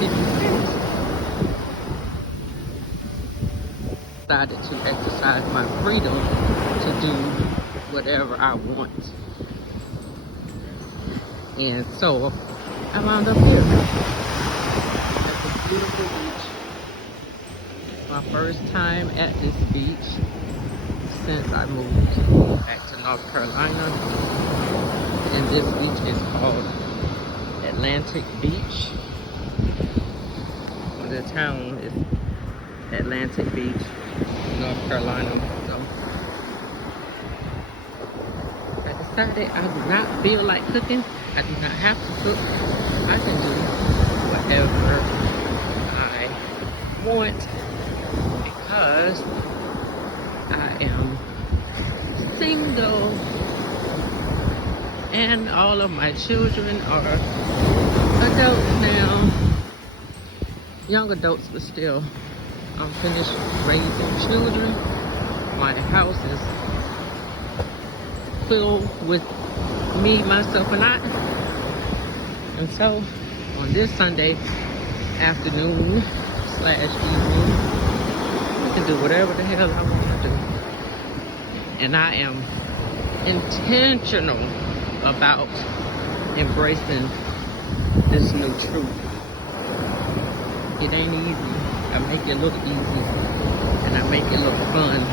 ready to finish. Decided to exercise my freedom to do whatever I want. And so I wound up here at this beautiful beach. My first time at this beach since I moved back to North Carolina. And this beach is called Atlantic Beach. The town is Atlantic Beach, North Carolina. So I decided I do not feel like cooking. I do not have to cook. I can do whatever I want because I am single and all of my children are adults now. Young adults, but still, I'm finished raising children. My house is filled with me, myself, and I. And so, on this Sunday afternoon / evening, I can do whatever the hell I want to do. And I am intentional about embracing this new truth. It ain't easy. I make it look easy and I make it look fun,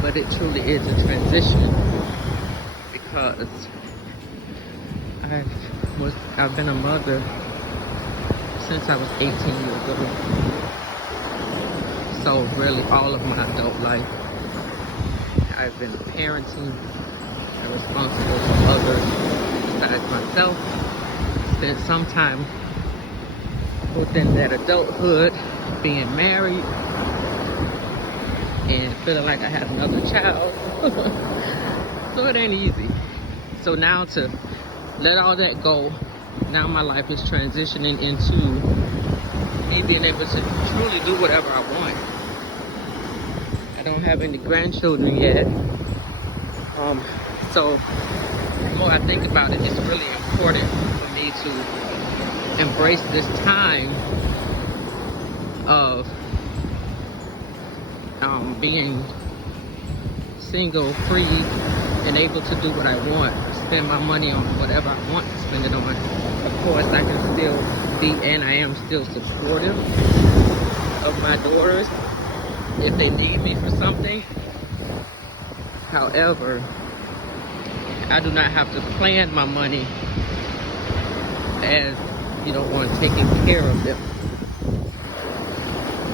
but it truly is a transition because I've been a mother since I was 18 years old. So really all of my adult life I've been parenting and responsible for others besides myself. Spent some time within that adulthood, being married and feeling like I had another child. So it ain't easy. So now to let all that go, now my life is transitioning into me being able to truly do whatever I want. I don't have any grandchildren yet. So the more I think about it, it's really important for me to embrace this time of being single, free, and able to do what I want, spend my money on whatever I want to spend it on. Of course, I can still be, and I am still supportive of my daughters if they need me for something. However, I do not have to plan my money as, you know, one taking care of them,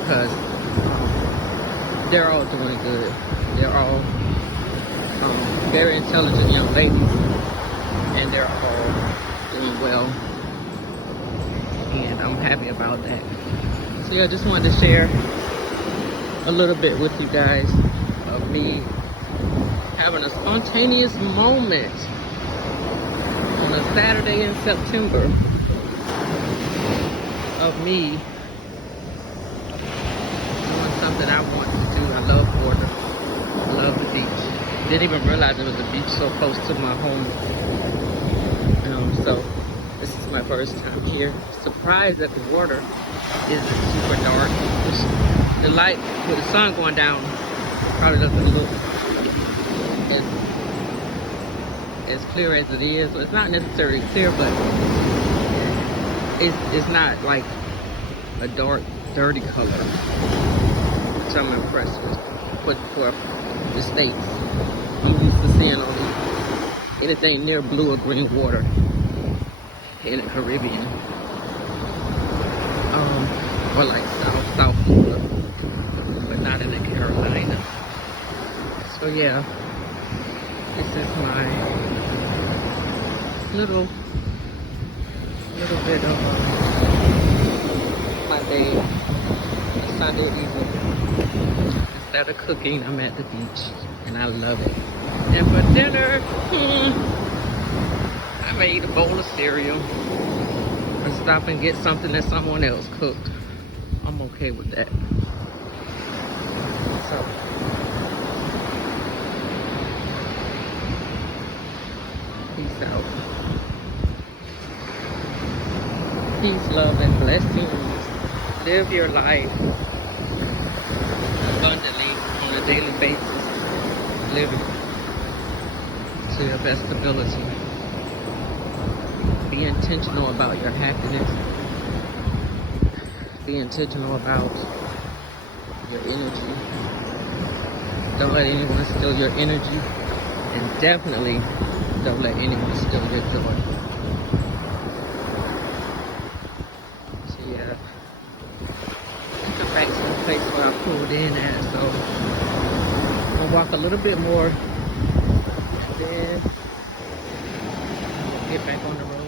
because they're all doing good. They're all very intelligent young ladies, and they're all doing well, and I'm happy about that. So yeah, I just wanted to share a little bit with you guys of me having a spontaneous moment on a Saturday in September of me doing something I want to do. I love water. I love the beach. Didn't even realize there was a beach so close to my home. So this is my first time here. Surprised that the water isn't super dark. The light with the sun going down probably doesn't look as clear as it is. So it's not necessarily clear, but it's not like a dark, dirty color, which I'm impressed with for the States. I'm used to seeing only anything near blue or green water in the Caribbean, or like South Florida, but not in the Carolinas. So yeah, this is my little bit of my day, Sunday evening. Instead of cooking, I'm at the beach, and I love it. And for dinner, I may eat a bowl of cereal or stop and get something that someone else cooked. I'm okay with that. So, peace out. peace, love, and blessings. Live your life abundantly on a daily basis. Live it to your best ability. Be intentional about your happiness. Be intentional about your energy. Don't let anyone steal your energy. And definitely don't let anyone steal your joy. So yeah, I come back to the place where I pulled in at. So I'm gonna walk a little bit more and then get back on the road.